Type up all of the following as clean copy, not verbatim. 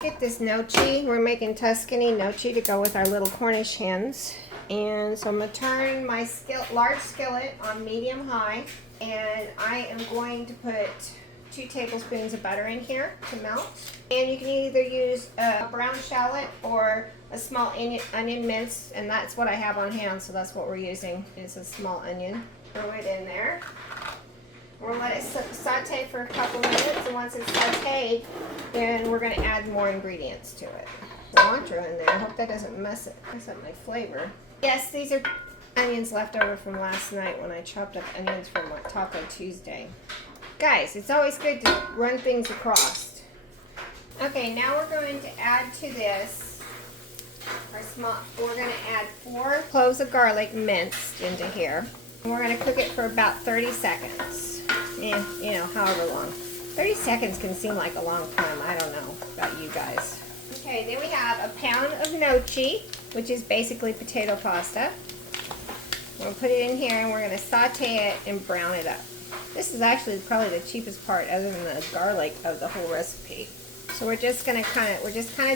Get this gnocchi. We're making Tuscan Gnocchi to go with our little Cornish hens. And so I'm going to turn my large skillet on medium high. And I am going to put 2 tablespoons of butter in here to melt. And you can either use a brown shallot or a small onion minced. And that's what I have on hand, so that's what we're using. It's a small onion. Throw it in there. We'll let it saute for a couple minutes, and once it's sauteed, then we're going to add more ingredients to it. Cilantro in there. I hope that doesn't mess up my flavor. Yes, these are onions left over from last night when I chopped up onions from Taco Tuesday. Guys, it's always good to run things across. Okay, now we're going to add to this we're going to add 4 cloves of garlic minced into here. And we're going to cook it for about 30 seconds. You know, however long. 30 seconds can seem like a long time. I don't know about you guys. Okay, then we have a pound of gnocchi, which is basically potato pasta. We're going to put it in here and we're going to saute it and brown it up. This is actually probably the cheapest part other than the garlic of the whole recipe. So we're just kind of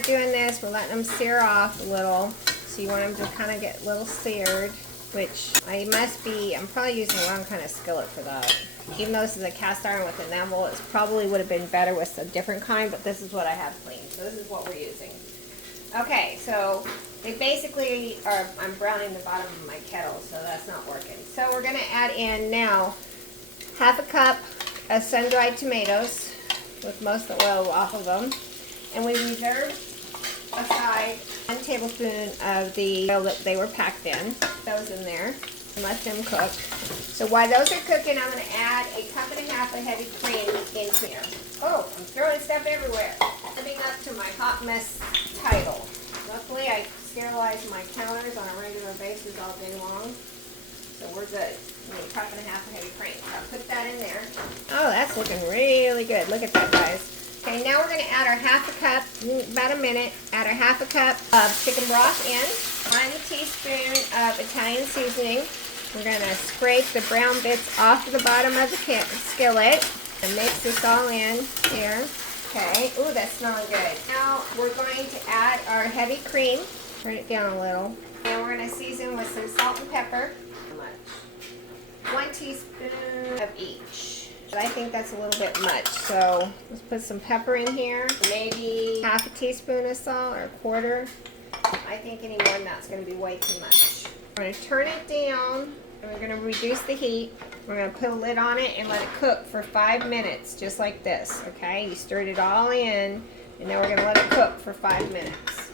doing this. We're letting them sear off a little. So you want them to kind of get a little seared, which I'm probably using the wrong kind of skillet for that. Even though this is a cast iron with enamel, it probably would have been better with a different kind, but this is what I have clean. So this is what we're using. Okay, so they basically are, I'm browning the bottom of my kettle, so that's not working. So we're going to add in now half a cup of sun-dried tomatoes with most of the oil off of them. And we reserve aside 1 tablespoon of the oil that they were packed in. Those in there. And let them cook. So while those are cooking, I'm going to add a 1.5 cups of heavy cream in here. Oh, I'm throwing stuff everywhere. Living up to my hot mess title. Luckily, I sterilize my counters on a regular basis all day long. So we're good. I need a 1.5 cups of heavy cream. So I'll put that in there. Oh, that's looking really good. Look at that, guys. Okay, now we're going to add our 1/2 cup, about a minute, add our 1/2 cup of chicken broth in, 1 teaspoon of Italian seasoning. We're going to scrape the brown bits off the bottom of the skillet and mix this all in here. Okay, ooh, that's smelling good. Now we're going to add our heavy cream, turn it down a little, and we're going to season with some salt and pepper. How much? 1 teaspoon of each. I think that's a little bit much, so let's put some pepper in here. Maybe 1/2 teaspoon of salt or 1/4. I think any more than that's going to be way too much. We're going to turn it down and we're going to reduce the heat. We're going to put a lid on it and let it cook for 5 minutes, just like this, okay? You stirred it all in, and now we're going to let it cook for 5 minutes.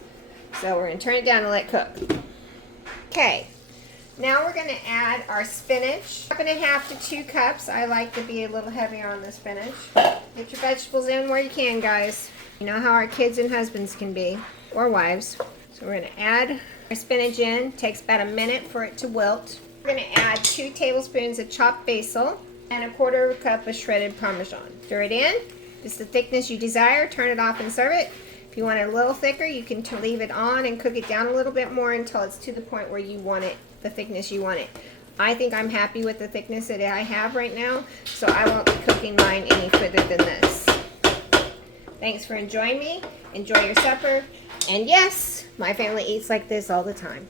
So we're going to turn it down and let it cook. Okay. Now we're going to add our spinach. 1.5 to 2 cups. I like to be a little heavier on the spinach. Get your vegetables in where you can, guys. You know how our kids and husbands can be, or wives. So we're going to add our spinach in. Takes about a minute for it to wilt. We're going to add 2 tablespoons of chopped basil and 1/4 cup of shredded Parmesan. Stir it in. This is the thickness you desire. Turn it off and serve it. If you want it a little thicker, you can leave it on and cook it down a little bit more until it's to the point where you want it, the thickness you want it. I think I'm happy with the thickness that I have right now, so I won't be cooking mine any further than this. Thanks for joining me. Enjoy your supper. And yes, my family eats like this all the time.